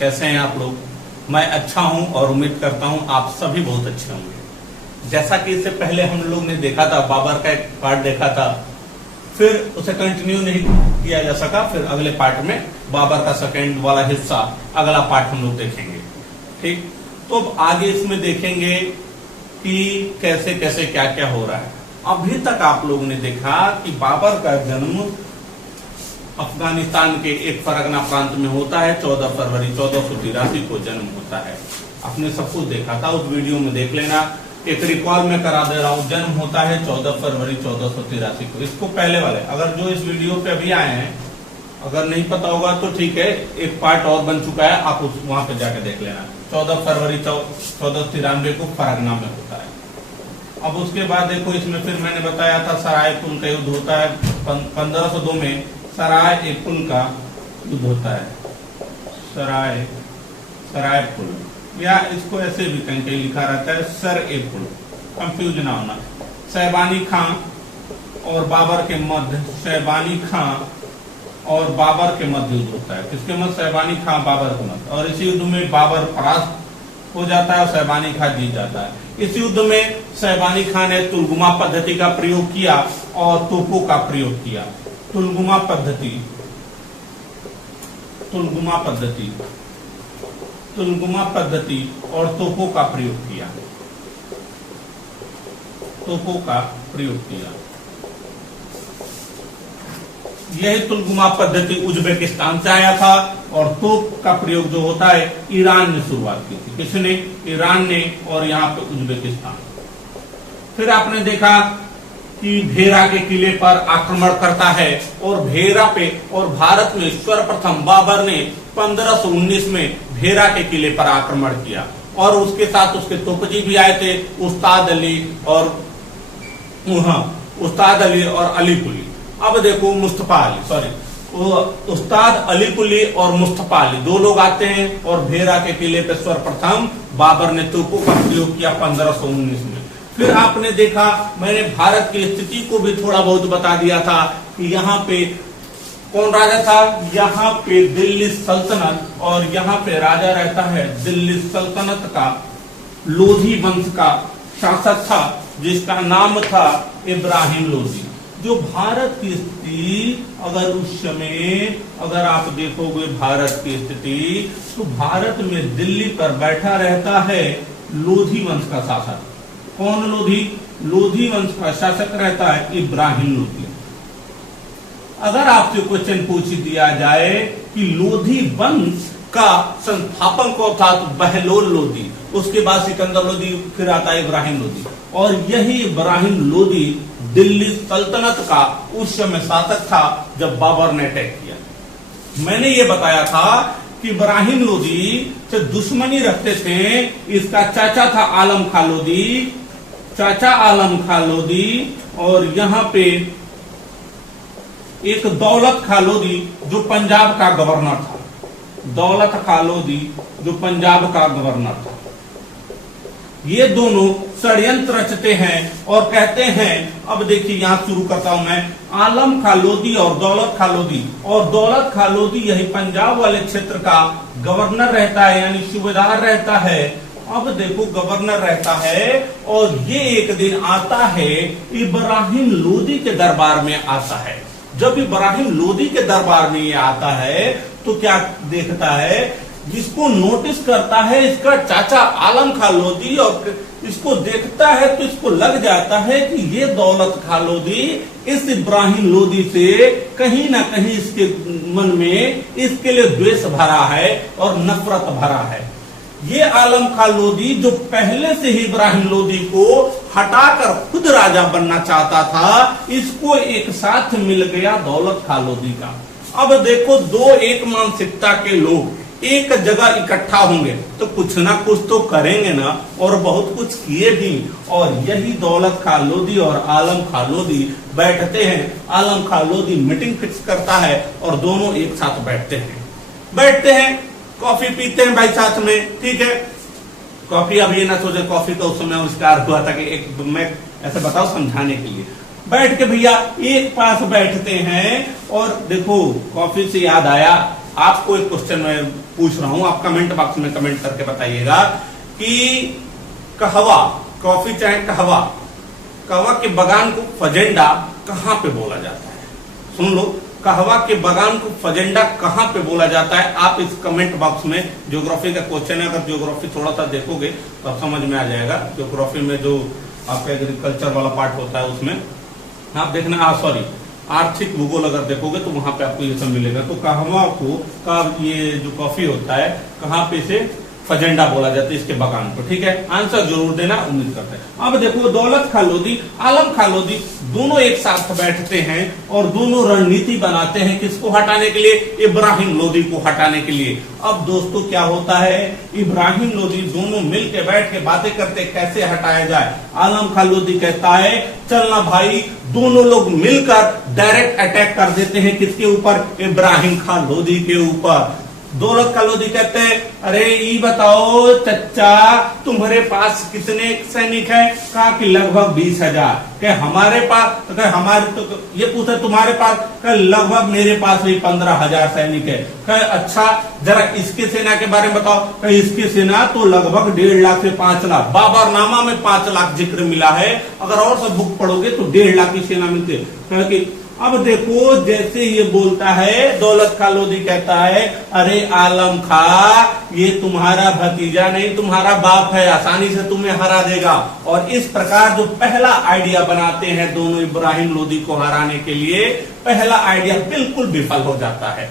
कैसे हैं आप लोग? मैं अच्छा हूं और उम्मीद करता हूं आप सभी बहुत अच्छे होंगे। जैसा कि इससे पहले हम लोग ने देखा था, बाबर का एक पार्ट देखा था, फिर उसे कंटिन्यू नहीं किया जा सका। फिर अगले पार्ट में बाबर का सेकंड वाला हिस्सा, अगला पार्ट हम लोग देखेंगे। ठीक, तो अब आगे इसमें देखेंगे कि कैसे कैसे क्या क्या हो रहा है। अभी तक आप लोगों ने देखा कि बाबर का जन्म अफगानिस्तान के एक फरगना प्रांत में होता है। 14 फरवरी 1483 को जन्म होता है। आपने सब कुछ देखा था, उस वीडियो में देख लेना। एक रिकॉल में करा दे रहा हूं, जन्म होता है 14 फरवरी 1483 को। इसको पहले वाले, अगर जो इस वीडियो पे अभी आए हैं, अगर नहीं पता होगा तो ठीक है, एक पार्ट और बन चुका है, आप वहां पे जाके देख लेना। 14 फरवरी 1493 को फरगना में होता है। अब उसके बाद देखो, इसमें फिर मैंने बताया था सराय पुल का युद्ध होता है। 1502 में सराय पुल का युद्ध होता है। सराय पुल, या इसको ऐसे भी कहीं लिखा रहता है सर ए पुल, कंफ्यूज ना होना। शैबानी खां और बाबर के मध्य, शैबानी खां और बाबर के मध्य युद्ध होता है। किसके मध्य? शैबानी खां बाबर के मध्य। और इस युद्ध में बाबर परास्त हो जाता है और शैबानी खां जीत जाता है। इस युद्ध में शैबानी खां ने तुलगुमा पद्धति का प्रयोग किया और तोपों का प्रयोग किया। तुलगुमा पद्धति और तोपों का प्रयोग किया। यही तुलगुमा पद्धति उज्बेकिस्तान से आया था और तोप का प्रयोग जो होता है ईरान ने शुरुआत की थी। किसने? ईरान ने, और यहाँ पे उज्बेकिस्तान। फिर आपने देखा कि भेरा के किले पर आक्रमण करता है और भेरा पे, और भारत में सर्वप्रथम बाबर ने 1519 में भेरा के किले पर आक्रमण किया और उसके साथ उसके तोपजी भी आए थे, उस्ताद अली और अली कुली। अब देखो मुस्तफा अली, उस्ताद अली कुली और मुस्तफा अली दो लोग आते हैं और भेरा के किले पर सर्वप्रथम बाबर ने तोपों का प्रयोग किया 1519 में। फिर आपने देखा, मैंने भारत की स्थिति को भी थोड़ा बहुत बता दिया था कि यहाँ पे कौन राजा था। यहाँ पे दिल्ली सल्तनत, और यहाँ पे राजा रहता है दिल्ली सल्तनत का लोधी वंश का शासक था, जिसका नाम था इब्राहिम लोधी। जो भारत की स्थिति, अगर उस समय अगर आप देखोगे भारत की स्थिति, तो भारत में दिल्ली पर बैठा रहता है लोधी वंश का शासक। कौन लोधी? लोधी वंश का शासक रहता है इब्राहिम लोधी। अगर आपसे क्वेश्चन पूछ दिया जाए कि लोधी वंश का संस्थापक कौन था, तो बहलोल लोधी, उसके बाद सिकंदर लोधी, फिर आता है इब्राहिम लोधी। और यही इब्राहिम लोधी दिल्ली सल्तनत का उस समय शासक था जब बाबर ने अटैक किया। मैंने ये बताया था कि इब्राहिम लोधी से दुश्मनी रखते थे। इसका चाचा था आलम खां लोधी, चाचा आलम खां लोधी, और यहाँ पे एक दौलत खां लोधी जो पंजाब का गवर्नर था। दौलत खां लोधी जो पंजाब का गवर्नर था। ये दोनों षड्यंत्र रचते हैं और कहते हैं, अब देखिए यहां शुरू करता हूं मैं, आलम खां लोधी और दौलत खां लोधी। और दौलत खां लोधी यही पंजाब वाले क्षेत्र का गवर्नर रहता है, यानी सूबेदार रहता है। अब देखो, गवर्नर रहता है और ये एक दिन आता है इब्राहिम लोधी के दरबार में आता है। जब इब्राहिम लोधी के दरबार में ये आता है तो क्या देखता है, जिसको नोटिस करता है इसका चाचा आलम खां लोधी, और इसको देखता है तो इसको लग जाता है कि ये दौलत खां लोधी इस इब्राहिम लोधी से कहीं ना कहीं इसके मन में इसके लिए द्वेष भरा है और नफरत भरा है। ये आलम खां लोधी जो पहले से ही इब्राहिम लोधी को हटाकर खुद राजा बनना चाहता था, इसको एक साथ मिल गया दौलत खां लोधी का। अब देखो, दो एक मानसिकता के लोग एक जगह इकट्ठा होंगे तो कुछ ना कुछ तो करेंगे ना, और बहुत कुछ किए भी। और यही दौलत खां लोधी और आलम खां लोधी बैठते हैं। आलम खां लोधी मीटिंग फिक्स करता है और दोनों एक साथ बैठते हैं, कॉफी पीते हैं भाई साथ में। ठीक है, कॉफी, अब ये ना सोचे कॉफी तो उस समय आविष्कार हुआ था कि एक मैं ऐसे बताओ समझाने के लिए। बैठ के भैया एक पास बैठते हैं और देखो, कॉफी से याद आया, आपको एक क्वेश्चन मैं पूछ रहा हूं, आप कमेंट बॉक्स में कमेंट करके बताइएगा कि कहवा, कॉफी चाहे कहवा, कहवा के बगान को फजेंडा कहां पे बोला जाता है? सुन लो, कहवा के बगान को फजेंडा कहां पे बोला जाता है? आप इस कमेंट बॉक्स में, ज्योग्राफी का क्वेश्चन है, अगर ज्योग्राफी थोड़ा सा देखोगे तो आप समझ में आ जाएगा। ज्योग्राफी में जो आपका एग्रीकल्चर वाला पार्ट होता है उसमें आप देखना, सॉरी आर्थिक भूगोल अगर देखोगे तो वहां पे आपको ये सब मिलेगा। तो कहवा को का ये जो कॉफी होता है कहां पे से फजेंडा बोला जाता है, इसके बगान को। ठीक है, आंसर जरूर देना, उम्मीद करते हैं। अब देखो, दौलत खां लोधी, आलम खां लोधी दोनों एक साथ बैठते हैं और दोनों रणनीति बनाते हैं किसको हटाने के लिए? इब्राहिम लोधी को हटाने के लिए। अब दोस्तों क्या होता है, इब्राहिम लोधी दोनों मिल के बैठ के बातें करते कैसे हटाया जाए। आलम खां लोधी कहता है चलना भाई, दोनों लोग मिलकर डायरेक्ट अटैक कर देते हैं किसके ऊपर? इब्राहिम खां लोधी के ऊपर। दौलत खां लोधी कहते हैं अरे ये बताओ चच्चा, तुम्हारे पास कितने सैनिक हैं? कहा कि लगभग 20,000। क्या हमारे पास? तो क्या हमारे, तो ये पूछे तुम्हारे पास? क्या लगभग मेरे पास भी 15,000 सैनिक है। क्या अच्छा, जरा इसके सेना के बारे में बताओ। क्या इसकी सेना तो लगभग 1.5 लाख से 5 लाख, बाबरनामा में 5 लाख जिक्र मिला है, अगर और सब बुक पढ़ोगे तो 1.5 लाख की सेना मिलती है। अब देखो, जैसे ये बोलता है, दौलत खां लोधी कहता है अरे आलम खां, ये तुम्हारा भतीजा नहीं तुम्हारा बाप है, आसानी से तुम्हें हरा देगा। और इस प्रकार जो पहला आइडिया बनाते हैं दोनों इब्राहिम लोधी को हराने के लिए, पहला आइडिया बिल्कुल विफल हो जाता है।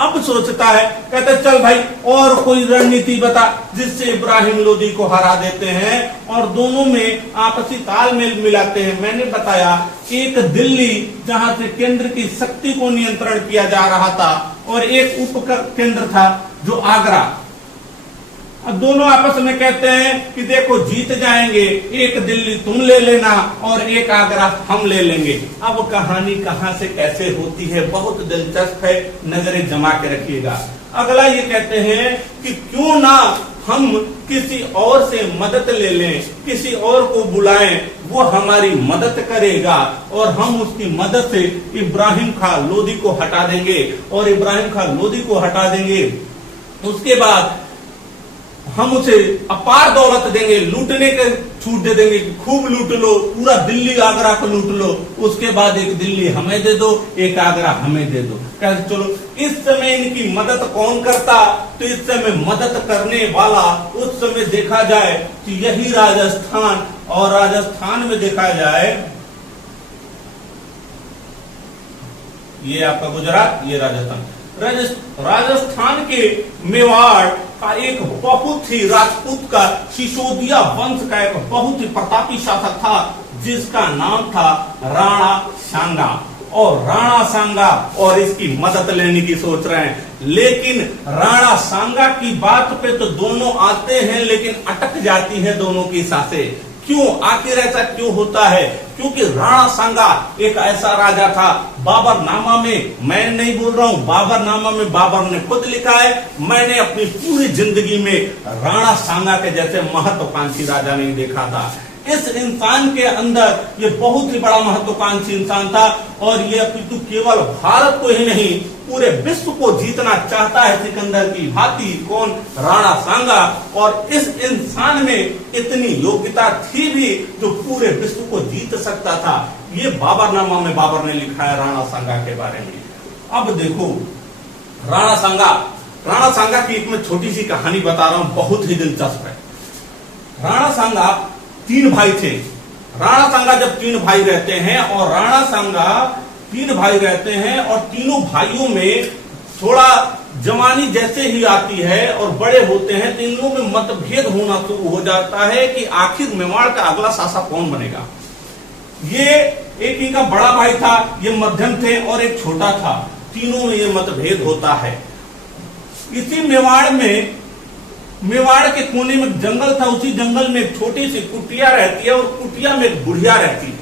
अब सोचता है, कहता है चल भाई और कोई रणनीति बता जिससे इब्राहिम लोधी को हरा देते हैं, और दोनों में आपसी तालमेल मिलाते हैं। मैंने बताया एक दिल्ली जहां से केंद्र की शक्ति को नियंत्रण किया जा रहा था, और एक उप केंद्र था जो आगरा। अब दोनों आपस में कहते हैं कि देखो जीत जाएंगे, एक दिल्ली तुम ले लेना और एक आगरा हम ले लेंगे। अब कहानी कहां से कैसे होती है, बहुत दिलचस्प है, नजरें जमा के रखिएगा। अगला ये कहते हैं कि क्यों ना हम किसी और से मदद ले लें, किसी और को बुलाएं, वो हमारी मदद करेगा और हम उसकी मदद से इब्राहिम खां लोधी को हटा देंगे। और इब्राहिम खां लोधी को हटा देंगे, उसके बाद हम उसे अपार दौलत देंगे, लूटने के छूट दे देंगे, खूब लूट लो, पूरा दिल्ली आगरा को लूट लो, उसके बाद एक दिल्ली हमें दे दो, एक आगरा हमें दे दो। कहते चलो, इस समय इनकी मदद कौन करता? तो इस समय मदद करने वाला उस समय देखा जाए तो यही राजस्थान, और राजस्थान में देखा जाए ये आपका गुजरात, ये राजस्थान। राजस्थान के मेवाड़ का एक बहुत ही राजपूत का, सिसोदिया वंश का एक बहुत ही प्रतापी शासक था जिसका नाम था राणा सांगा। और राणा सांगा और इसकी मदद लेने की सोच रहे हैं, लेकिन राणा सांगा की बात पे तो दोनों आते हैं लेकिन अटक जाती है दोनों की सांसें। क्यों? आखिर ऐसा क्यों होता है? क्योंकि राणा सांगा एक ऐसा राजा था, बाबरनामा में, मैं नहीं बोल रहा हूं, बाबरनामा में बाबर ने खुद लिखा है, मैंने अपनी पूरी जिंदगी में राणा सांगा के जैसे महत्वाकांक्षी राजा नहीं देखा था। इस इंसान के अंदर ये बहुत ही बड़ा महत्वाकांक्षी इंसान था, और ये अपितु केवल भारत को ही नहीं पूरे विश्व को जीतना चाहता है सिकंदर की भांति। कौन? राणा सांगा। और इस इंसान में इतनी योग्यता थी भी जो पूरे विश्व को जीत सकता था। ये बाबरनामा में बाबर ने लिखा है राणा सांगा के बारे में। अब देखो, राणा सांगा की एक मैं छोटी सी कहानी बता रहा हूं, बहुत ही दिलचस्प है। राणा सांगा 3 भाई थे। राणा सांगा जब 3 भाई रहते हैं, और राणा सांगा 3 भाई रहते हैं, और तीनों भाइयों में थोड़ा जवानी जैसे ही आती है और बड़े होते हैं तो इन लोगों में मतभेद होना शुरू हो जाता है कि आखिर मेवाड़ का अगला शासक कौन बनेगा। ये एक इनका बड़ा भाई था, ये मध्यम थे, और एक छोटा था। तीनों में ये मतभेद होता है। इसी मेवाड़ के कोने में जंगल था, उसी जंगल में एक छोटी सी कुटिया रहती है, और कुटिया में एक बुढ़िया रहती है,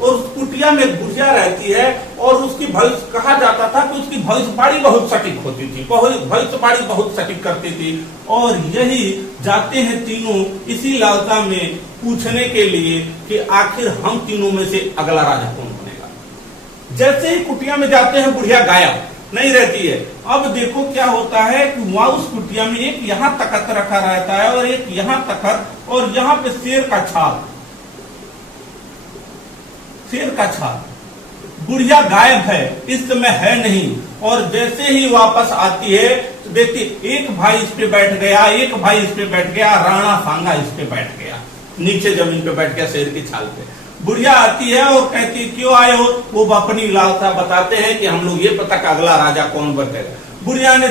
और उस कुटिया में एक बुढ़िया रहती है, और उसकी भविष्य कहा जाता था कि उसकी भविष्यवाणी बहुत सटीक होती थी, भविष्यवाणी बहुत सटीक करती थी। और यही जाते हैं तीनों इसी लालसा में पूछने के लिए कि आखिर हम तीनों में से अगला राजा कौन बनेगा। जैसे ही कुटिया में जाते हैं, बुढ़िया गायब। नहीं रहती है। अब देखो क्या होता है कि वहां उस कुटिया में एक यहां तख्त रखा रहता है और एक यहां तख्त, और यहां पे शेर का छाल, शेर का छाल। बुढ़िया गायब है, इस समय है नहीं, और जैसे ही वापस आती है तो देखती एक भाई इस पे बैठ गया, एक भाई इस पे बैठ गया, राणा सांगा इस पे बैठ गया, नीचे जमीन पे बैठ गया शेर की छाल पे। बुढ़िया आती है और कहती है क्यों आए हो? वो अपनी लालसा बताते हैं कि हम लोग ये पता का अगला राजा कौन बनेगा। बुढ़िया ने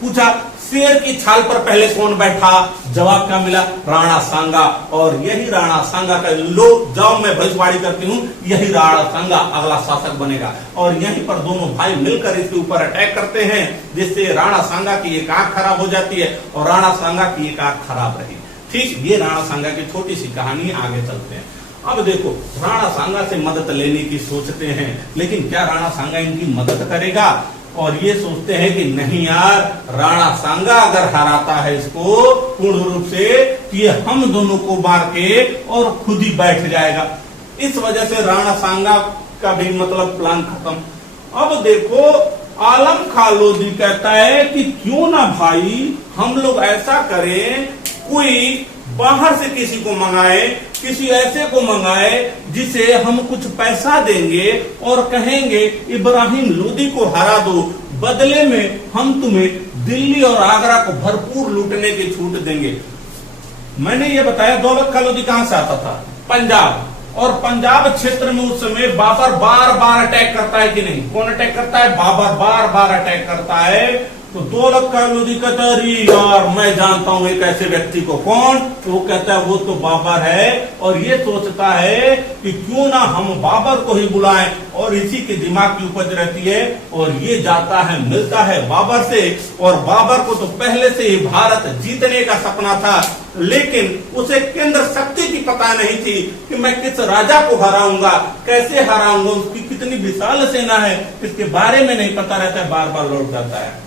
पूछा शेर की छाल पर पहले कौन बैठा? जवाब क्या मिला? राणा सांगा। और यही राणा सांगा का, लो जाओ मैं भविष्यवाणी करती हूँ, यही राणा सांगा अगला शासक बनेगा। और यहीं पर दोनों भाई मिलकर इसके ऊपर अटैक करते हैं, जिससे राणा सांगा की एक आंख खराब हो जाती है और राणा सांगा की एक आंख खराब रही। ठीक, ये राणा सांगा की छोटी सी कहानी, आगे चलते हैं। अब देखो राणा सांगा से मदद लेने की सोचते हैं, लेकिन क्या राणा सांगा इनकी मदद करेगा? और ये सोचते हैं कि नहीं यार, राणा सांगा अगर हराता है इसको पूर्ण रूप से, तो ये हम दोनों को मार के और खुद ही बैठ जाएगा। इस वजह से राणा सांगा का भी मतलब प्लान खत्म। अब देखो आलम खां लोधी कहता है कि क्यों ना भाई हम लोग ऐसा करें, कोई बाहर से किसी को मंगाए, किसी ऐसे को मंगाए जिसे हम कुछ पैसा देंगे और कहेंगे इब्राहिम लोदी को हरा दो, बदले में हम तुम्हें दिल्ली और आगरा को भरपूर लूटने की छूट देंगे। मैंने ये बताया दौलत खां लोधी कहां से आता था? पंजाब। और पंजाब क्षेत्र में उस समय बाबर बार बार अटैक करता है कि नहीं? कौन अटैक करता है? बाबर बार बार अटैक करता है। तो दौलत खां लोधी कहता है अरे यार मैं जानता हूं एक ऐसे व्यक्ति को। कौन? तो वो कहता है वो तो बाबर है, और ये सोचता है कि क्यों ना हम बाबर को ही बुलाएं, और इसी के दिमाग की उपज रहती है। और ये जाता है, मिलता है बाबर से, और बाबर को तो पहले से ही भारत जीतने का सपना था, लेकिन उसे केंद्र शक्ति की पता नहीं थी कि मैं किस राजा को हराऊंगा, कैसे हराऊंगा, उसकी कितनी विशाल सेना है, इसके बारे में नहीं पता रहता है, बार बार लौट जाता है।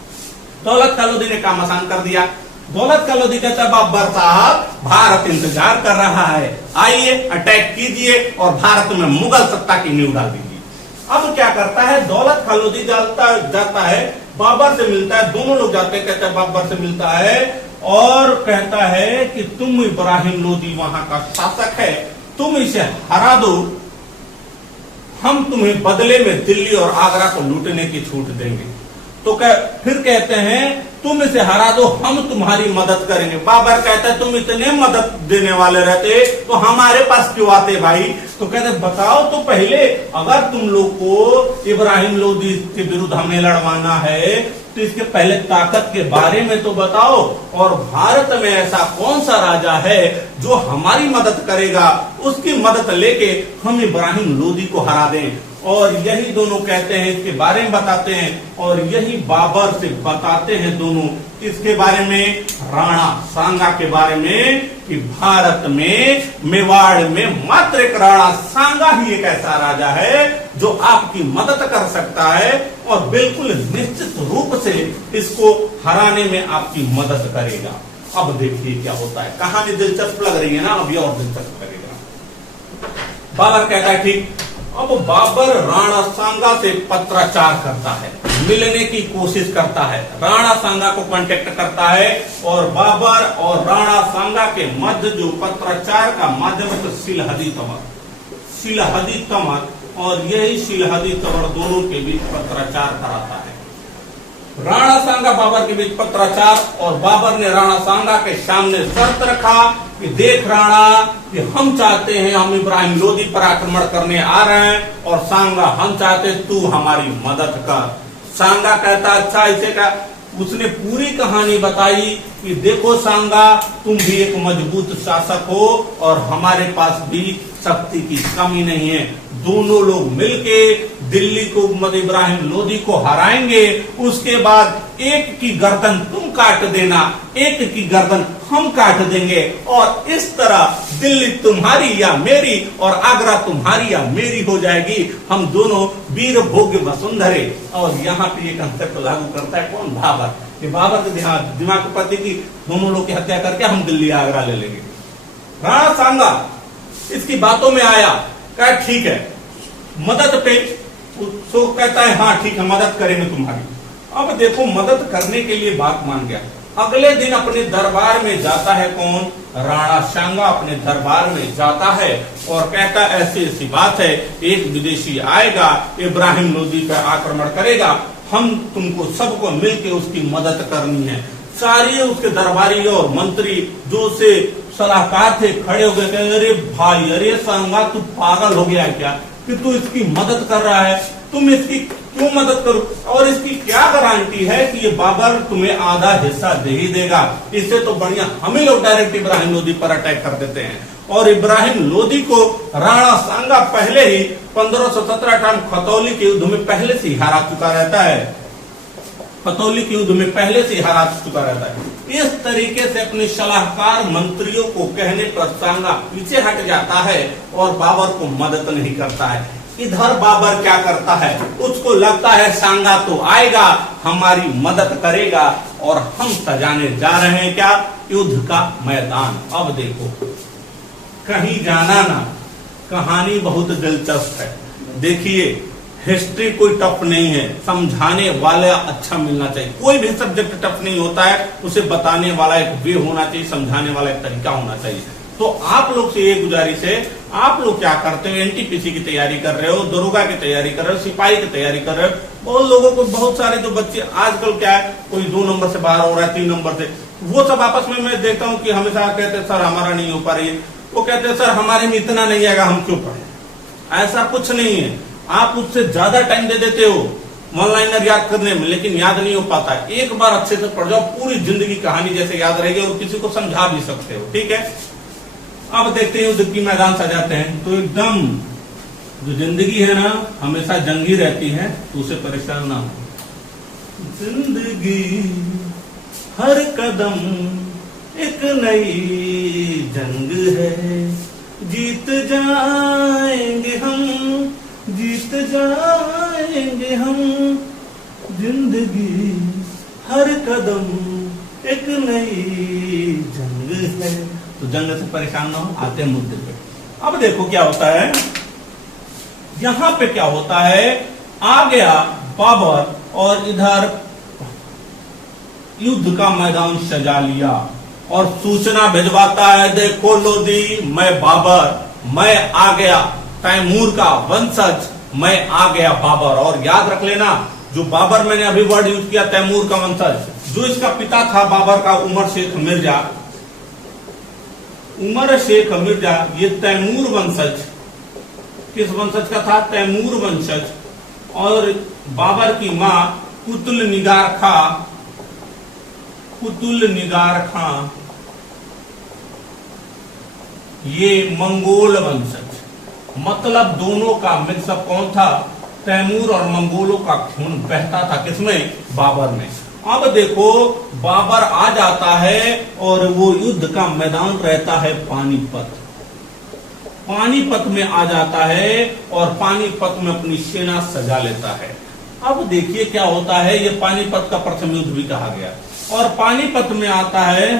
दौलत खां लोधी ने काम आसान कर दिया। दौलत खां लोधी कहता है बाबर साहब भारत इंतजार कर रहा है, आइए अटैक कीजिए और भारत में मुगल सत्ता की नींव डाल दीजिए। अब क्या करता है दौलत खां लोधी? जाता है बाबर से मिलता है, दोनों लोग जाते हैं, कहता है बाबर से मिलता है और कहता है कि तुम इब्राहिम लोदी वहां का शासक है, तुम इसे हरा दो, हम तुम्हें बदले में दिल्ली और आगरा को लूटने की छूट देंगे। तो फिर कहते हैं तुम इसे हरा दो, हम तुम्हारी मदद करेंगे। बाबर कहता है तुम इतने मदद देने वाले रहते तो हमारे पास क्यों आते भाई? तो कहते बताओ तो पहले, अगर तुम लोग को इब्राहिम लोदी के विरुद्ध हमें लड़वाना है तो इसके पहले ताकत के बारे में तो बताओ, और भारत में ऐसा कौन सा राजा है जो हमारी मदद करेगा, उसकी मदद लेके हम इब्राहिम लोदी को हरा दें। और यही दोनों कहते हैं, इसके बारे में बताते हैं, और यही बाबर से बताते हैं दोनों इसके बारे में, राणा सांगा के बारे में, कि भारत में मेवाड़ में मात्र एक राणा सांगा ही एक ऐसा राजा है जो आपकी मदद कर सकता है और बिल्कुल निश्चित रूप से इसको हराने में आपकी मदद करेगा। अब देखिए क्या होता है, कहानी दिलचस्प लग रही है ना? अभी और दिलचस्प लगेगा। बाबर कहता है ठीक। अब बाबर राणा सांगा से पत्राचार करता है, मिलने की कोशिश करता है, राणा सांगा को कांटेक्ट करता है, और बाबर और राणा सांगा के मध्य जो पत्राचार का माध्यम है तो सिलहदी तमर, और यही सिलहदी तमर दोनों के बीच पत्राचार कराता है। राणा सांगा बाबर के बीच पत्राचार, और बाबर ने राणा सांगा के सामने शर्त रखा कि देख राणा, कि हम चाहते हैं, हम इब्राहिम लोदी पर आक्रमण करने आ रहे हैं, और सांगा हम चाहते तू हमारी मदद कर। सांगा कहता अच्छा इसे का, उसने पूरी कहानी बताई कि देखो सांगा तुम भी एक मजबूत शासक हो और हमारे पास भी शक्ति की कमी नहीं है, दोनों लोग मिलके दिल्ली को इब्राहिम लोदी को हराएंगे, उसके बाद एक की गर्दन तुम काट देना, एक की गर्दन हम काट देंगे, और इस तरह दिल्ली तुम्हारी या मेरी और आगरा तुम्हारी या मेरी हो जाएगी, हम दोनों वीर भोग्य वसुंधरे। और यहाँ पे ये कंसेप्ट लागू करता है कौन? बाबर। कि बाबर के दिमाग पर थी कि दोनों लोग की हत्या करके हम दिल्ली आगरा ले लेंगे। राणा सांगा इसकी बातों में आया, कहा ठीक है मदद पे, तो कहता है हाँ ठीक है मदद करेंगे तुम्हारी। अब देखो मदद करने के लिए बात मान गया। अगले दिन अपने दरबार में जाता है कौन? राणा सांगा अपने दरबार में जाता है और कहता ऐसी ऐसी बात है, एक विदेशी आएगा, इब्राहिम लोदी पर आक्रमण करेगा, हम तुमको सबको मिलकर उसकी मदद करनी है। सारे उसके दरबारी और मंत्री जो से सलाहकार थे खड़े हो गए, अरे भाई, अरे सांगा तू पागल हो गया क्या कि तू इसकी मदद कर रहा है? तुम इसकी क्यों मदद करो? और इसकी क्या गारंटी है कि ये बाबर तुम्हें आधा हिस्सा दे ही देगा? इससे तो बढ़िया हम ही लोग डायरेक्ट इब्राहिम लोदी पर अटैक कर देते हैं। और इब्राहिम लोदी को राणा सांगा पहले ही 1517 टाइम खतौली के युद्ध में पहले से ही हरा चुका रहता है। खतौली के युद्ध में पहले से हरा चुका रहता है। इस तरीके से अपने सलाहकार मंत्रियों को कहने पर सांगा पीछे हट जाता है और बाबर को मदद नहीं करता है। इधर बाबर क्या करता है? उसको लगता है सांगा तो आएगा, हमारी मदद करेगा और हम सजाने जा रहे हैं क्या? युद्ध का मैदान। अब देखो, कहीं जाना ना, कहानी बहुत दिलचस्प है। देखिए, हिस्ट्री कोई टफ नहीं है, समझाने वाला अच्छा मिलना चाहिए। कोई भी सब्जेक्ट टफ नहीं होता है, उसे बताने वाला एक वे होना चाहिए, समझाने वाला एक तरीका होना चाहिए। तो आप लोग से ये गुजारिश है, आप लोग क्या करते हो? एनटीपीसी की तैयारी कर रहे हो, दरोगा की तैयारी कर रहे हो, सिपाही की तैयारी कर रहे हो। बहुत लोगों को, बहुत सारे जो बच्चे आजकल क्या है, कोई 2 नंबर से बाहर हो रहा है, 3 नंबर से, वो सब आपस में मैं देखता हूँ कि हमेशा कहते हैं सर हमारा नहीं हो पा रही है, वो कहते हैं सर हमारे में इतना नहीं आएगा, हम क्यों पढ़े। ऐसा कुछ नहीं है, आप उससे ज्यादा टाइम दे देते हो वन लाइनर याद करने में, लेकिन याद नहीं हो पाता। एक बार अच्छे से पढ़ जाओ, पूरी जिंदगी कहानी जैसे याद रहेगी और किसी को समझा भी सकते हो। ठीक है, अब देखते हैं युद्ध की मैदान सजाते हैं। तो एकदम जो जिंदगी है ना, हमेशा जंगी रहती है, तो उसे परेशान ना हो। जिंदगी हर कदम एक नई जंग है, जीत जाएंगे हम, जीत जाएंगे हम। जिंदगी हर कदम एक नई जंग है। तो जंग से परेशान ना हो, आते हैं मुद्दे पे। अब देखो क्या होता है, यहां पे क्या होता है, आ गया बाबर और इधर युद्ध का मैदान सजा लिया और सूचना भिजवाता है, देखो लोदी, मैं बाबर, मैं आ गया, तैमूर का वंशज, मैं आ गया बाबर। और याद रख लेना, जो बाबर मैंने अभी वर्ड यूज किया, तैमूर का वंशज, जो इसका पिता था बाबर का, उमर शेख मिर्जा, उमर शेख मिर्जा, ये तैमूर वंशज, किस वंशज का था? तैमूर वंशज। और बाबर की मां कुतुल निगार खां, कुतुल निगार खां, ये मंगोल वंशज। मतलब दोनों का मिक्सअप कौन था? तैमूर और मंगोलों का खून बहता था किसमें? बाबर में। अब देखो, बाबर आ जाता है और वो युद्ध का मैदान रहता है पानीपत। पानीपत में आ जाता है और पानीपत में अपनी सेना सजा लेता है। अब देखिए क्या होता है, ये पानीपत का प्रथम युद्ध भी कहा गया। और पानीपत में आता है,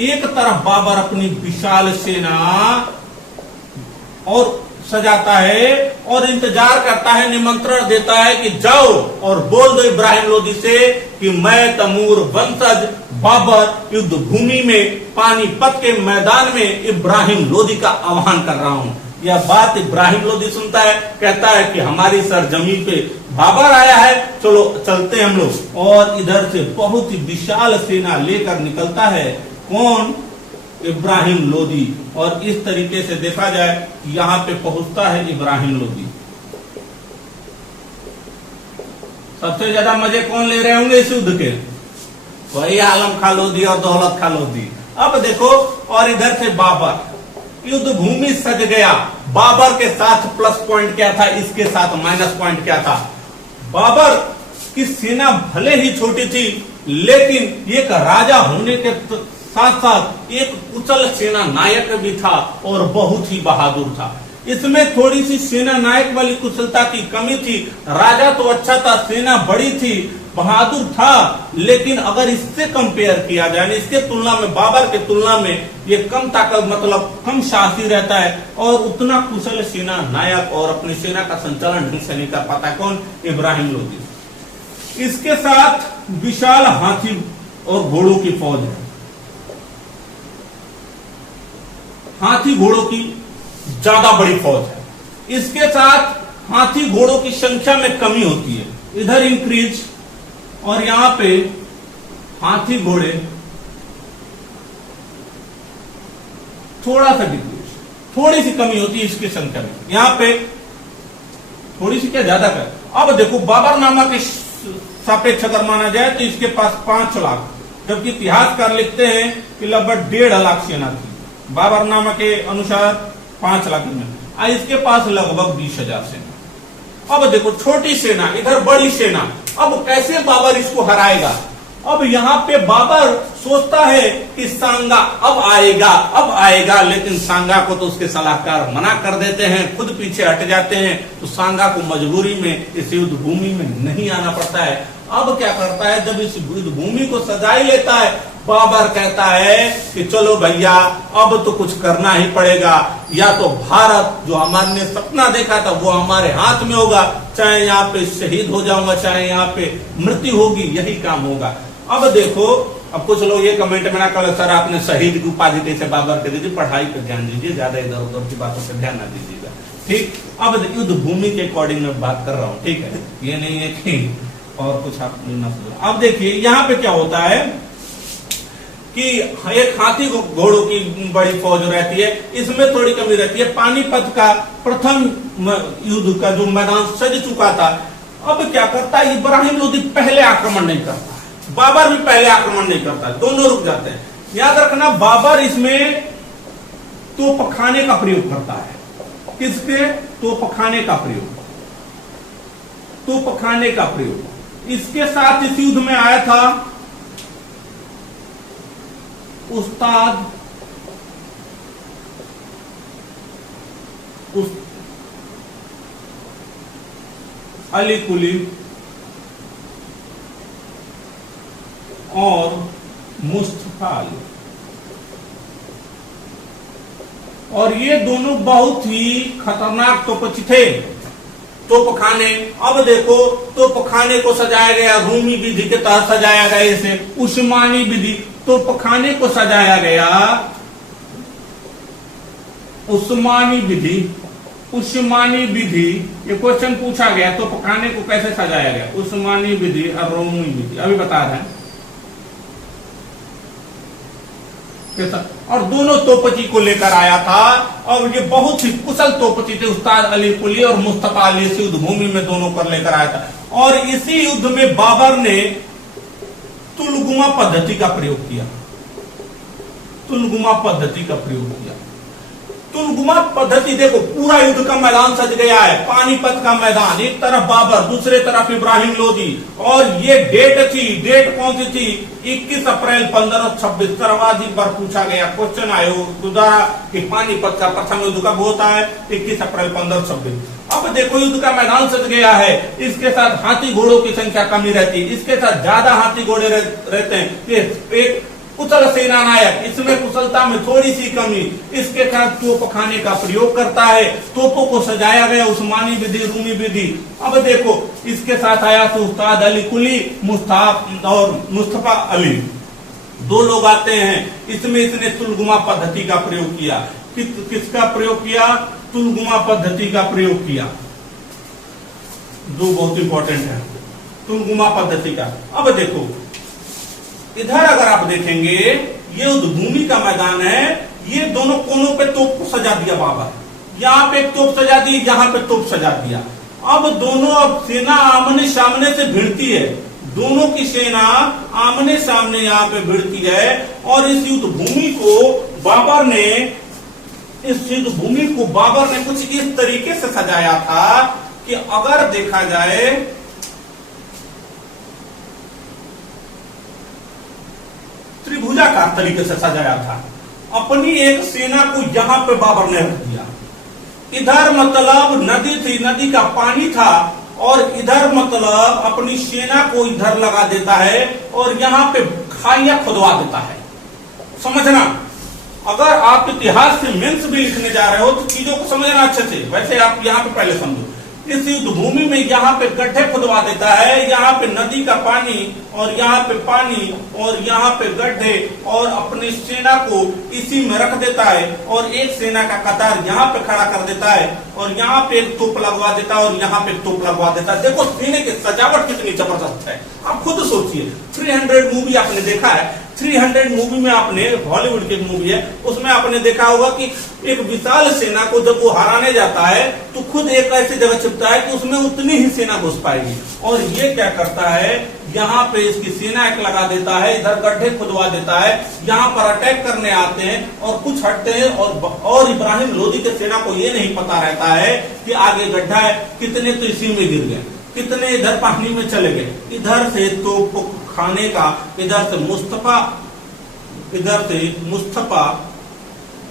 एक तरफ बाबर अपनी विशाल सेना और सजाता है और इंतजार करता है, निमंत्रण देता है कि जाओ और बोल दो इब्राहिम लोदी से कि मैं तैमूर वंशज बाबर युद्ध भूमि में पानीपत के मैदान में इब्राहिम लोदी का आह्वान कर रहा हूं। यह बात इब्राहिम लोदी सुनता है, कहता है कि हमारी सरजमी पे बाबर आया है, चलो चलते हैं हम लोग। और इधर से बहुत ही विशाल सेना लेकर निकलता है कौन? इब्राहिम लोदी। और इस तरीके से देखा जाए कि यहां पे पहुंचता है इब्राहिम लोदी। सबसे ज्यादा मजे कौन ले रहे होंगे इस युद्ध के? वही आलम खां लोदी और दौलत खां लोदी। अब देखो, और इधर से बाबर, युद्ध भूमि सज गया। बाबर के साथ प्लस पॉइंट क्या था, इसके साथ माइनस पॉइंट क्या था? बाबर की सेना भले ही छोटी थी, लेकिन एक राजा होने के साथ साथ एक कुशल सेना नायक भी था और बहुत ही बहादुर था। इसमें थोड़ी सी सेना नायक वाली कुशलता की कमी थी। राजा तो अच्छा था, सेना बड़ी थी, बहादुर था, लेकिन अगर इससे कंपेयर किया जाए, इसके तुलना में, बाबर के तुलना में ये कम ताकत, मतलब कम साहसी रहता है और उतना कुशल सेना नायक और अपनी सेना का संचालन ढंग से नहीं कर पाता। कौन? इब्राहिम लोदी। इसके साथ विशाल हाथी और घोड़ों की फौज है। हाथी घोड़ों की ज्यादा बड़ी फौज है। इसके साथ हाथी घोड़ों की संख्या में कमी होती है, इधर इंक्रीज और यहां पे हाथी घोड़े थोड़ा सा डिक्रीज, थोड़ी सी कमी होती है इसकी संख्या में, यहां पे थोड़ी सी क्या ज्यादा कर। अब देखो बाबरनामा के सापेक्ष अगर माना जाए तो इसके पास 5 लाख, जबकि इतिहासकार लिखते हैं कि लगभग 1.5 लाख सेना थी। बाबरनामा के अनुसार 5 लाख में, इसके पास लगभग 20,000 सेना। अब देखो छोटी सेना, इधर बड़ी सेना, अब कैसे बाबर इसको हराएगा? अब यहाँ पे बाबर सोचता है कि सांगा अब आएगा, लेकिन सांगा को तो उसके सलाहकार मना कर देते हैं, खुद पीछे हट जाते हैं, तो सांगा को मजबूरी में इस युद्ध भूमि में नहीं आना पड़ता है। अब क्या करता है, जब इस युद्ध भूमि को सजाई लेता है, बाबर कहता है कि चलो भैया अब तो कुछ करना ही पड़ेगा, या तो भारत जो हमारे सपना देखा था वो हमारे हाथ में होगा, चाहे यहाँ पे शहीद हो जाऊंगा, चाहे यहाँ पे मृत्यु होगी, यही काम होगा। अब देखो, अब कुछ लोग ये कमेंट में ना करें सर आपने शहीद की उपाधि कैसे बाबर के दीजिए, पढ़ाई पर ध्यान दीजिए, ज्यादा इधर उधर की बातों पर ध्यान ना दीजिएगा, ठीक। अब युद्ध भूमि के अकॉर्डिंग मैं बात कर रहा हूँ, ठीक है, ये नहीं है कि और कुछ आप ना समझो। अब देखिए यहाँ पे क्या होता है कि एक हाथी घोड़ों की बड़ी फौज रहती है, इसमें थोड़ी कमी रहती है। पानीपत का प्रथम युद्ध का जो मैदान सज चुका था, अब क्या करता है इब्राहिम लोदी पहले आक्रमण नहीं करता, बाबर भी पहले आक्रमण नहीं करता, दोनों रुक जाते हैं। याद रखना बाबर इसमें तोपखाने का प्रयोग करता है। किसके? तोपखाने का प्रयोग, तोपखाने का प्रयोग। इसके साथ इस युद्ध में आया था उस्ताद अली कुली और मुस्तफा अली, और ये दोनों बहुत ही खतरनाक तोपची थे। तोपखाने, अब देखो तोपखाने को सजाया गया रूमी विधि के तहत सजाया गया, इसे उस्मानी विधि। तोपखाने को सजाया गया उस्मानी विधि, उस्मानी विधि, ये क्वेश्चन पूछा गया तोपखाने को कैसे सजाया गया, उस्मानी विधि और रोमी विधि, अभी बता रहे हैं। और दोनों तोपची को लेकर आया था, और ये बहुत ही कुशल तोपची थे, उस्ताद अली कुली और मुस्तफा अली इस युद्ध भूमि में दोनों कर लेकर आया था। और इसी युद्ध में बाबर ने तुलगुमा पद्धति का प्रयोग किया, तुलगुमा पद्धति का प्रयोग किया। तुलगुमा पद्धति देखो, पूरा युद्ध का मैदान सज गया है, पानीपत का मैदान, एक तरफ बाबर, दूसरे तरफ इब्राहिम लोदी, और ये डेट थी, डेट कौन सी थी, 21 अप्रैल 1526। सर्वाधिक बार पूछा गया क्वेश्चन आयोग द्वारा कि पानीपत का प्रथम युद्ध कब होता है, 21 अप्रैल 1526। अब देखो युद्ध का मैदान सज गया है, इसके साथ हाथी घोड़ों की संख्या कमी रहती है, इसके साथ ज्यादा हाथी घोड़े रहते हैं। एक कुशल सेना नायक, इसमें कुशलता में थोड़ी सी कमी, इसके साथ तोपखाने का प्रयोग करता है, तोपों को सजाया गया उस्मानी विधि, रूमी विधि। अब देखो इसके साथ आया तो उस्ताद अली कुली और मुस्तफा अली, दो लोग आते हैं। इसमें इसने तुलगुमा पद्धति का प्रयोग किया। किसका प्रयोग किया? तुलगुमा पद्धति का प्रयोग किया, जो बहुत इंपॉर्टेंट है, तुलगुमा पद्धति का। अब देखो इधर अगर आप देखेंगे, ये युद्ध भूमि का मैदान है, ये दोनों कोनों पे तोप को सजा दिया बाबर, यहाँ पे एक तोप सजा दी, यहाँ पे तोप सजा दिया। अब दोनों, अब सेना आमने सामने से भिड़ती है, दोनों की सेना आमने सामने यहाँ पे भिड़ती है। और इस युद्ध भूमि को बाबर ने कुछ इस तरीके से सजाया था कि अगर देखा जाए त्रिभुजाकार तरीके से सजाया था। अपनी एक सेना को यहां पे बाबर ने रख दिया, इधर मतलब नदी थी, नदी का पानी था, और इधर मतलब अपनी सेना को इधर लगा देता है और यहां पे खाइयां खुदवा देता है। समझना, अगर आप इतिहास से मेंस भी लिखने जा रहे हो तो चीजों को समझना अच्छे से। वैसे आप यहाँ पे पहले समझो, इस युद्ध भूमि में यहाँ पे गड्ढे खुदवा देता है, यहाँ पे नदी का पानी और यहाँ पे पानी और यहाँ पे गड्ढे, और अपनी सेना को इसी में रख देता है और एक सेना का कतार यहाँ पे खड़ा कर देता है और यहाँ पे एक तोप लगवा देता है और यहाँ पे एक तोप लगवा देता है। देखो सीने की सजावट कितनी जबरदस्त है, आप खुद सोचिए। 300 मूवी आपने देखा है, 300 मूवी में आपने, हॉलीवुड की मूवी है, उसमें आपने देखा होगा कि एक विशाल सेना को जब वो हराने जाता है तो खुद एक ऐसी जगह छिपता है कि उसमें उतनी ही सेना घुस पाएगी। और ये क्या करता है, यहाँ पे इसकी सेना एक लगा देता है, इधर गड्ढे खुदवा देता है, यहाँ पर अटैक करने आते हैं और कुछ हटते हैं। और इब्राहिम लोदी के सेना को ये नहीं पता रहता है कि आगे गड्ढा है, कितने तो इसी में गिर गए, कितने इधर पानी में चले गए। इधर से तो खाने का, इधर से मुस्तफा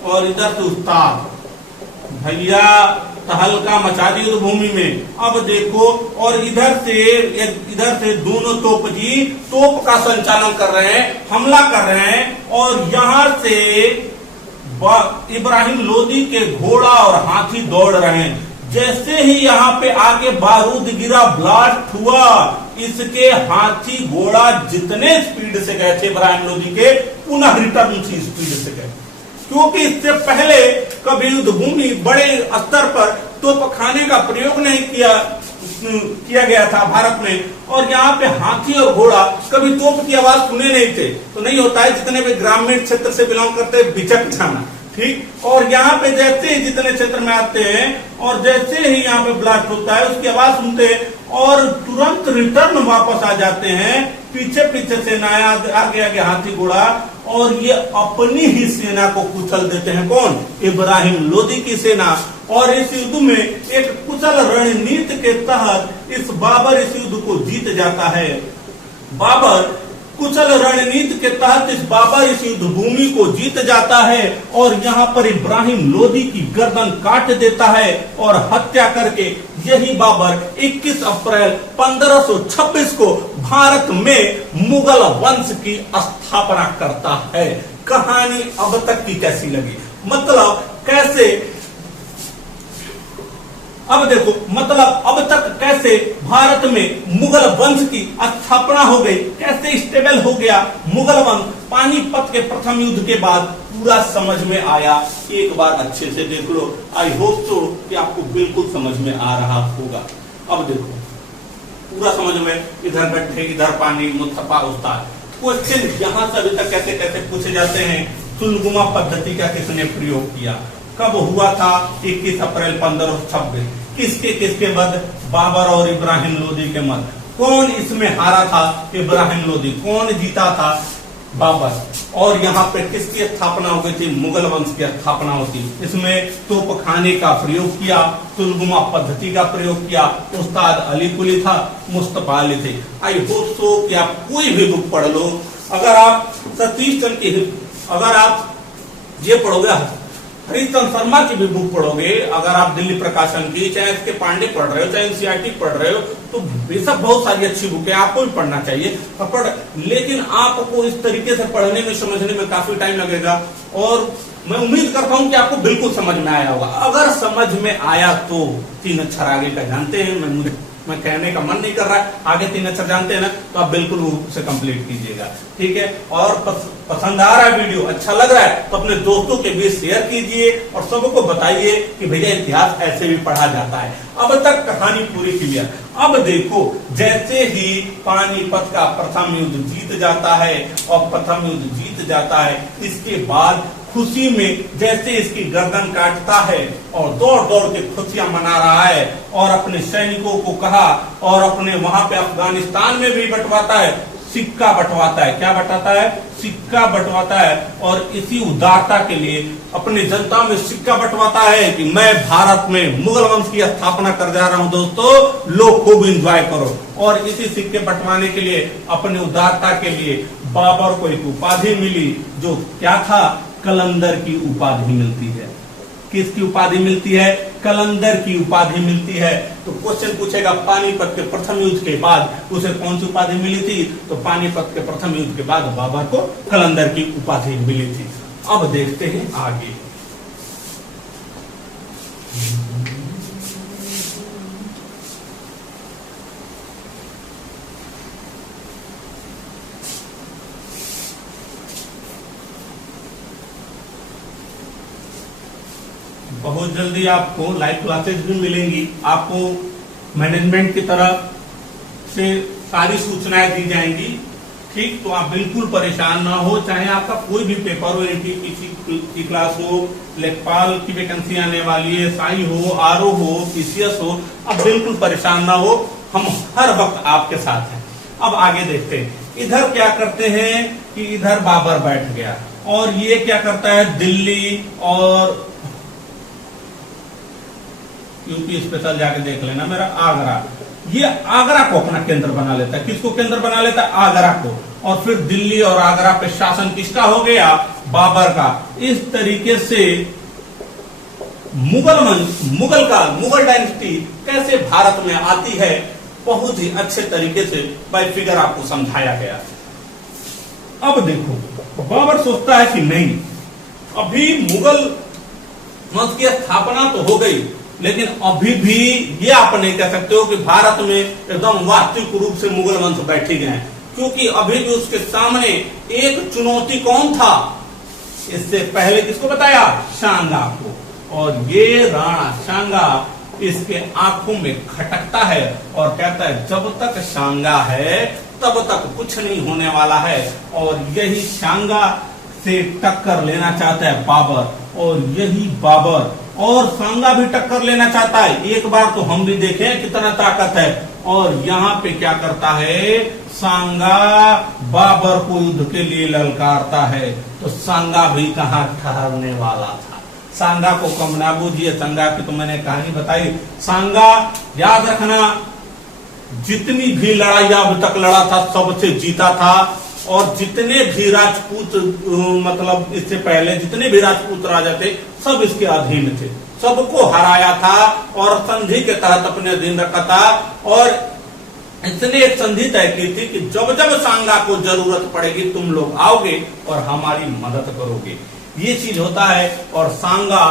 और इधर से उस्ताद, भैया तहलका मचा दी युद्ध भूमि में। अब देखो, और इधर से दोनों तोपजी तोप का संचालन कर रहे हैं, हमला कर रहे हैं, और यहां से इब्राहिम लोदी के घोड़ा और हाथी दौड़ रहे हैं। जैसे ही यहाँ पे आगे बारूद गिरा, ब्लास्ट हुआ, इसके हाथी घोड़ा जितने स्पीड से गए थे इब्राहिम लोदी के, पुनः रिटर्न उसी स्पीड से गए, क्योंकि इससे पहले कभी युद्ध भूमि बड़े स्तर पर तोप खाने का प्रयोग नहीं किया गया था भारत में। और यहाँ पे हाथी और घोड़ा कभी तोप की आवाज सुने नहीं थे। तो नहीं होता है जितने भी ग्रामीण क्षेत्र से बिलोंग करते बिचक जाना, ठीक। और यहाँ पे जैसे ही जितने क्षेत्र में आते हैं और जैसे ही यहाँ पे ब्लास्ट होता है उसकी आवाज सुनते हैं और तुरंत रिटर्न वापस आ जाते हैं, पीछे पीछे सेना, आगे आगे हाथी घोड़ा, और ये अपनी ही सेना को कुचल देते हैं। कौन? इब्राहिम लोदी की सेना। और इस युद्ध में एक कुशल रणनीति के तहत बाबर इस युद्ध को जीत जाता है। कुशल रणनीति के तहत बाबर इस युद्ध भूमि को जीत जाता है और यहाँ पर इब्राहिम लोदी की गर्दन काट देता है और हत्या करके यही बाबर 21 अप्रैल 1526 को भारत में मुगल वंश की स्थापना करता है। कहानी अब तक की कैसी लगी? मतलब कैसे, अब देखो, मतलब अब तक कैसे भारत में मुगल वंश की स्थापना हो गई, कैसे स्टेबल हो गया मुगल वंश पानीपत के प्रथम युद्ध के बाद, पूरा समझ में आया। एक बार अच्छे से देख लो, आई होप सो कि आपको बिल्कुल समझ में आ रहा होगा। अब देखो पूरा समझ में, इधर गड्ढे, इधर पानी, मुस्तफा, उस्ताद। क्वेश्चन यहां से अभी तक कैसे कैसे पूछे जाते हैं। तुलगुमा पद्धति का किसने प्रयोग किया, कब हुआ था? 21 अप्रैल 1526। किसके मध्य? बाबर और इब्राहिम लोदी के मध्य। कौन इसमें हारा था? इब्राहिम लोदी। कौन जीता था? बाबर। और यहाँ पे किसकी स्थापना हो गई थी? मुगल वंश की स्थापना होती। इसमें तोप खाने का प्रयोग किया, तुलगुमा पद्धति का प्रयोग किया, उस्ताद अली कुली था, मुस्तफा अली थे। आई होप सो कि आप कोई भी बुक पढ़ लो, अगर आप सतीश चंद्र की, अगर आप ये पढ़ोगे, हरिचंद शर्मा की भी बुक पढ़ोगे, अगर आप दिल्ली प्रकाशन की, चाहे इसके पांडे पढ़ रहे हो, चाहे एनसीईआरटी पढ़ रहे हो, तो बेशक बहुत सारी अच्छी बुक है, आपको भी पढ़ना चाहिए। लेकिन आपको इस तरीके से पढ़ने में, समझने में काफी टाइम लगेगा और मैं उम्मीद करता हूं कि आपको बिल्कुल समझ में आया होगा। अगर समझ में आया तो 3 अक्षर आगे का जानते हैं, मैं कहने का मन नहीं कर रहा है, आगे 3 अक्षर जानते हैं ना, तो आप बिल्कुल उसे कंप्लीट कीजिएगा, ठीक है। और पसंद आ रहा है वीडियो, अच्छा लग रहा है, तो अपने दोस्तों के बीच शेयर कीजिए और सबको बताइए कि भैया इतिहास ऐसे भी पढ़ा जाता है। अब तक कहानी पूरी क्लियर। अब देखो, जैसे ही पानीपत का प्रथम युद्ध जीत जाता है और प्रथम युद्ध जीत जाता है, इसके बाद खुशी में जैसे इसकी गर्दन काटता है और दौड़ दौड़ के खुशियां मना रहा है और अपने सैनिकों को कहा, और अपने वहां पे अफगानिस्तान में भी बंटवाता है, सिक्का बंटवाता है। क्या बंटवाता है? सिक्का बंटवाता है। और इसी उदारता के लिए अपनी जनता में सिक्का बंटवाता है कि मैं भारत में मुगल वंश की स्थापना कर जा रहा हूं दोस्तों, लोग खूब एंजॉय करो। और इसी सिक्के बंटवाने के लिए, अपनी उदारता के लिए बाबर को एक उपाधि मिली, जो क्या था? कलंदर की उपाधि मिलती है। किसकी उपाधि मिलती है? कलंदर की उपाधि मिलती है। तो क्वेश्चन पूछेगा पानीपत के प्रथम युद्ध के बाद उसे कौन सी उपाधि मिली थी? तो पानीपत के प्रथम युद्ध के बाद बाबर को कलंदर की उपाधि मिली थी। अब देखते हैं आगे। बहुत जल्दी आपको लाइव क्लासेस भी मिलेंगी। आपको मैनेजमेंट की तरफ से सारी सूचनाएं दी जाएंगी, ठीक? तो आप बिल्कुल परेशान ना हो, चाहे आपका कोई भी पेपर हो, एनटीपीसी की क्लास हो, लेखपाल की वैकेंसी आने वाली है, साई हो, आरओ हो, पीसीएस हो, आप बिल्कुल परेशान ना हो, हम हर वक्त आपके साथ हैं। अब आगे देखते हैं। इधर क्या करते हैं कि इधर बाबर बैठ गया और ये क्या करता है? दिल्ली और यूपी स्पेशल जाके देख लेना मेरा, आगरा, ये आगरा को अपना केंद्र बना लेता है। किसको केंद्र बना लेता है? आगरा को। और फिर दिल्ली और आगरा पे शासन किसका हो गया? बाबर का। इस तरीके से मुगल डायनेस्टी कैसे भारत में आती है, बहुत ही अच्छे तरीके से बाय फिगर आपको समझाया गया। अब देखो, बाबर सोचता है कि नहीं, अभी मुगल वंश की स्थापना तो हो गई, लेकिन अभी भी ये आप नहीं कह सकते हो कि भारत में एकदम वास्तविक रूप से मुगल वंश बैठे गए हैं, क्योंकि अभी भी उसके सामने एक चुनौती कौन था? इससे पहले किसको बताया? शांगा को। और ये राणा शांगा इसके आंखों में खटकता है और कहता है जब तक शांगा है तब तक कुछ नहीं होने वाला है। और यही शांगा से टक्कर लेना चाहता है बाबर, और यही बाबर और सांगा भी टक्कर लेना चाहता है। एक बार तो हम भी देखें कितना ताकत है। और यहाँ पे क्या करता है? सांगा बाबर को युद्ध के लिए ललकारता है। तो सांगा भी कहाँ ठहरने वाला था? सांगा को कम ना बूझिए, सांगा की तो मैंने कहानी बताई। सांगा, याद रखना, जितनी भी लड़ाई अब तक लड़ा था सबसे जीता था, और जितने भी राजपूत मतलब इससे पहले जितने भी राजपूत राजा थे सब इसके अधीन थे, सबको हराया था और संधि के तहत अपने अधीन रखा था। और इसने एक संधि तय की थी कि जब जब सांगा को जरूरत पड़ेगी तुम लोग आओगे और हमारी मदद करोगे। ये चीज होता है। और सांगा,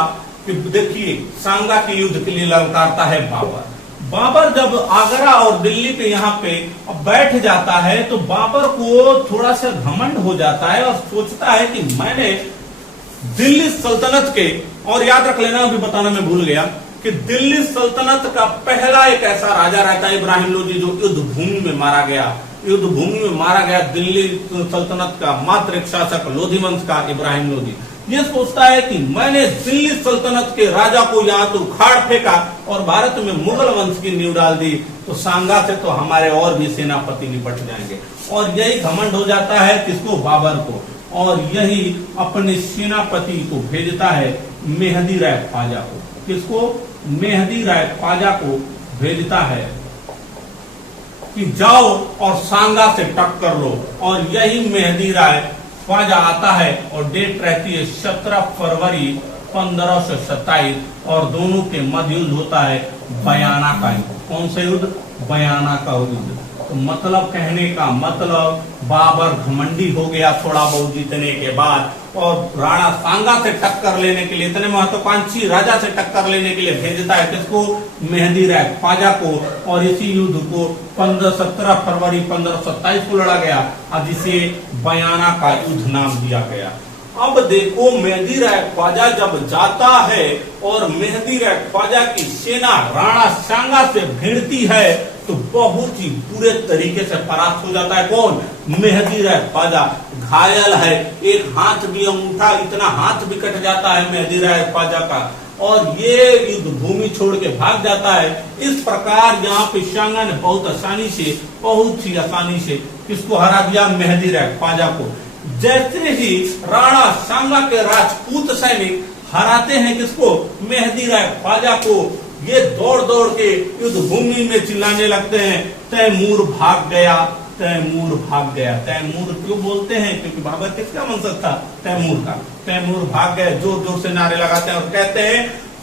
देखिए, सांगा के युद्ध के लिए ललकारता है बाबर। बाबर जब आगरा और दिल्ली पे यहाँ पे बैठ जाता है तो बाबर को थोड़ा सा घमंड हो जाता है और सोचता है कि मैंने दिल्ली सल्तनत के, और याद रख लेना, अभी बताना मैं भूल गया कि दिल्ली सल्तनत का पहला एक ऐसा राजा रहता है इब्राहिम लोदी, जो युद्ध भूमि में मारा गया। युद्ध भूमि में मारा गया दिल्ली सल्तनत का मात्र एक शासक लोधी वंश का इब्राहिम लोदी। ये सोचता है कि मैंने दिल्ली सल्तनत के राजा को यहाँ तो उखाड़ फेंका और भारत में मुगल वंश की नींव डाल दी, तो सांगा से तो हमारे और भी सेनापति निपट जाएंगे। और यही घमंड हो जाता है किसको? बाबर को। और यही अपने सेनापति को भेजता है मेहदी राय ख्वाजा को। किसको? मेहदी राय ख्वाजा को भेजता है कि जाओ और सांगा से टक्कर लो। और यही मेहदी राय ख्वाजा आता है और डेट रहती है 17 फरवरी 1527, और दोनों के मध्य युद्ध होता है बयाना का युद्ध। कौन सा युद्ध? बयाना का युद्ध। तो मतलब, कहने का मतलब, बाबर घमंडी हो गया थोड़ा बहुत जीतने के बाद, और राणा सांगा से टक्कर लेने के लिए, इतने महत्वाकांक्षी राजा से टक्कर लेने के लिए भेजता है किसको? मेहदी राय ख्वाजा को। और इसी युद्ध को 17 फरवरी 1527 को लड़ा गया, अब इसे बयाना का युद्ध नाम दिया गया। अब देखो, मेहदी राय ख्वाजा जब जाता है और मेहदी राय ख्वाजा की सेना राणा सांगा से भिड़ती है तो बहुत ही बुरे तरीके से परास्त हो जाता है। कौन? मेहदी राय ख्वाजा घायल है, एक हाथ भी, अंगूठा, इतना हाथ भी कट जाता है मेहदी राय ख्वाजा का, और ये युद्ध भूमि छोड़ के भाग जाता है। इस प्रकार यहाँ पे सांगा ने बहुत ही आसानी से किसको हरा दिया? मेहदी राय ख्वाजा को। जैसे ही राणा सांगा के राजपूत सैनिक हराते हैं किसको? मेहदी राय ख्वाजा को, ये दौड़ दौड़ के युद्ध भूमि में चिल्लाने लगते हैं, तैमूर भाग गया, तैमूर भाग गया। तैमूर क्यों बोलते हैं? क्योंकि बाबर किसका वंशज था? तैमूर का। तैमूर भाग गए, जोर जोर से नारे लगाते हैं और कहते हैं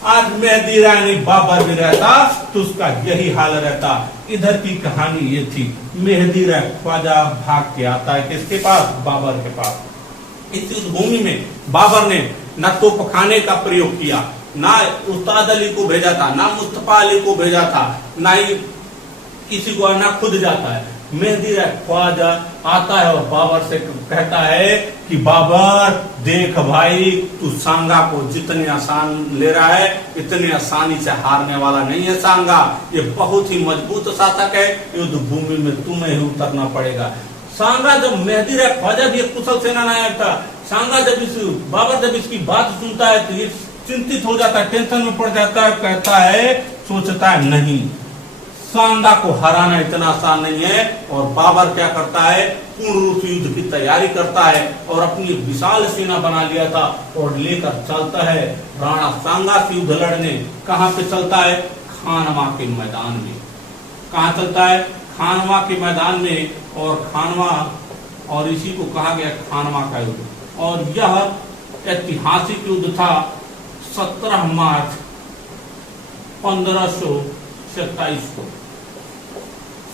आज मेहदी रानी बाबर भी रहता तो उसका यही हाल रहता। इधर की कहानी ये थी, मेहदी राय ख्वाजा भाग के आता है किसके पास? बाबर के पास। इस युद्ध भूमि में बाबर ने न तोपखाने का प्रयोग किया, ना उस्ताद अली को भेजा था, ना मुस्तफा अली को भेजा था, ना ही किसी को, ना खुद जाता है। मेहदी राय ख्वाजा आता है और बाबर से कहता है कि बाबर देख भाई, तू सांगा को जितनी आसान ले रहा है, इतनी आसानी से हारने वाला नहीं है सांगा। ये बहुत ही मजबूत शासक है, युद्ध भूमि में तुम्हें ही उतरना पड़ेगा। सांगा जब मेहदी राय ख्वाजा भी एक कुशल सेना नायक था, सांगा जब बाबर जब इसकी बात सुनता है तो ये चिंतित हो जाता है, टेंशन में पड़ जाता है, कहता है, सोचता है नहीं, सांगा को हराना इतना आसान नहीं है। और बाबर क्या करता है? पूर्ण रूप से युद्ध की तैयारी करता है और अपनी विशाल सेना बना लिया था और लेकर चलता है राणा सांगा से युद्ध लड़ने। कहां पे चलता है? खानवा के मैदान में। कहां चलता है? खानवा के मैदान में। और खानवा, और इसी को कहा गया खानवा का युद्ध। और यह ऐतिहासिक युद्ध था 17 मार्च 1527 को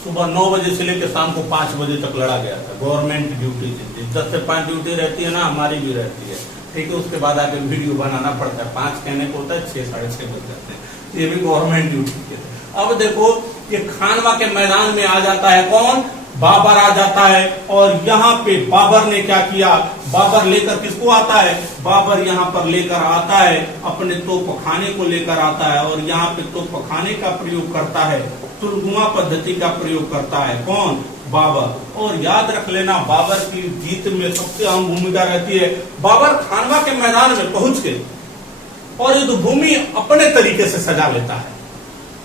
सुबह 9 बजे से लेकर शाम को 5 बजे तक लड़ा गया था। गवर्नमेंट ड्यूटी थी, 10 से 5 ड्यूटी रहती है ना, हमारी भी रहती है, ठीक है। उसके बाद आगे वीडियो बनाना पड़ता है, 5 कहने को होता है, 6 साढ़े 6 बज जाते हैं। ये भी गवर्नमेंट ड्यूटी के थे। अब देखो ये खानवा के मैदान में आ जाता है कौन? बाबर आ जाता है। और यहाँ पे बाबर ने क्या किया? बाबर लेकर किसको आता है? बाबर यहाँ पर लेकर आता है, अपने तोपखाने को लेकर आता है और यहाँ पे तोपखाने का प्रयोग करता है, तुलगुमा पद्धति का प्रयोग करता है। कौन? बाबर। और याद रख लेना, बाबर की जीत में सबसे अहम भूमिका रहती है। बाबर खानवा के मैदान में पहुंच के और युद्ध भूमि अपने तरीके से सजा लेता है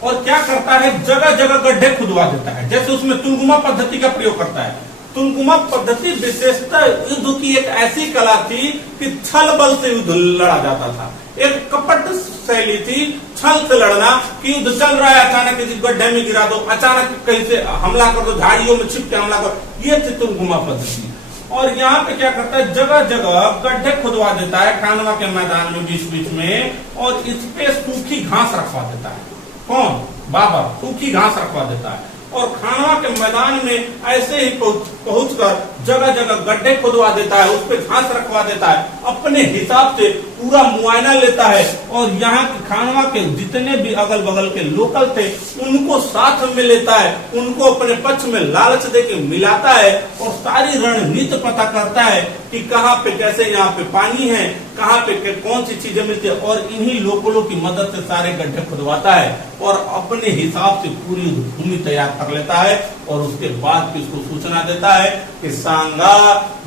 और क्या करता है? जगह जगह गड्ढे खुदवा देता है। जैसे उसमें तुलगुमा पद्धति का प्रयोग करता है। तुलगुमा पद्धति विशेषता युद्ध की एक ऐसी कला थी कि छल बल से युद्ध लड़ा जाता था। एक कपट शैली थी, छल से लड़ना, कि युद्ध चल रहा है, अचानक किसी गड्ढे में गिरा दो, अचानक कहीं से हमला कर दो, झाड़ियों में छिप के हमला कर। ये थी तुलगुमा पद्धति। और यहाँ पे क्या करता है? जगह जगह गड्ढे खुदवा देता है खानवा के मैदान में बीच बीच में, और इस पे सूखी घास रखवा देता है। कौन? बाबर। सूखी घास रखवा देता है और खानवा के मैदान में ऐसे ही पहुंचकर जगह जगह गड्ढे खुदवा देता है, उस पर घास रखवा देता है, अपने हिसाब से पूरा मुआयना लेता है। और यहाँ के खानवा के जितने भी अगल बगल के लोकल थे उनको साथ में लेता है, उनको अपने पक्ष में लालच देके मिलाता है और सारी रणनीति पता करता है कि कहाँ पे कैसे यहाँ पे पानी है, कहाँ पे कौन सी चीजें मिलती है, और इन्हीं लोकलों की मदद से सारे गड्ढे खुदवाता है और अपने हिसाब से पूरी भूमि तैयार कर लेता है। और उसके बाद उसको सूचना देता है कि सांगा,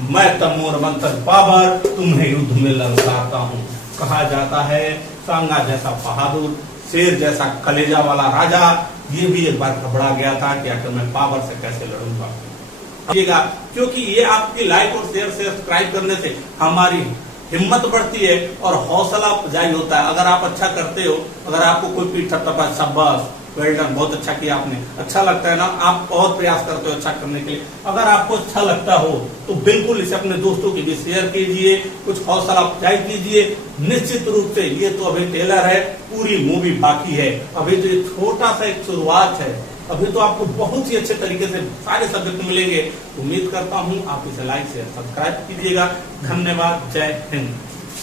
मैं तैमूर वंशज बाबर तुम्हें युद्ध में ललकारता हूँ। कहा जाता है सांगा जैसा बहादुर, शेर जैसा कलेजा वाला राजा, ये भी एक बार घबरा गया था कि आखिर मैं बाबर से कैसे लड़ूंगा। क्योंकि ये आपकी लाइक और शेयर से सब्सक्राइब करने से हमारी हिम्मत बढ़ती है और हौसला अफजाई होता है। अगर आप अच्छा करते हो, अगर आपको कोई पीठ थपथपा, शाबाश, वेल डन, बहुत अच्छा किया आपने, अच्छा लगता है ना, आप बहुत प्रयास करते हो अच्छा करने के लिए। अगर आपको अच्छा लगता हो तो बिल्कुल इसे अपने दोस्तों के भी शेयर कीजिए, कुछ हौसला अफजाई कीजिए। निश्चित रूप से ये तो अभी ट्रेलर है, पूरी मूवी बाकी है। अभी तो ये छोटा सा एक शुरुआत है, अभी तो आपको बहुत ही अच्छे तरीके से सारे सब्जेक्ट मिलेंगे। उम्मीद करता हूँ आप इसे लाइक शेयर सब्सक्राइब कीजिएगा। धन्यवाद। जय हिंद।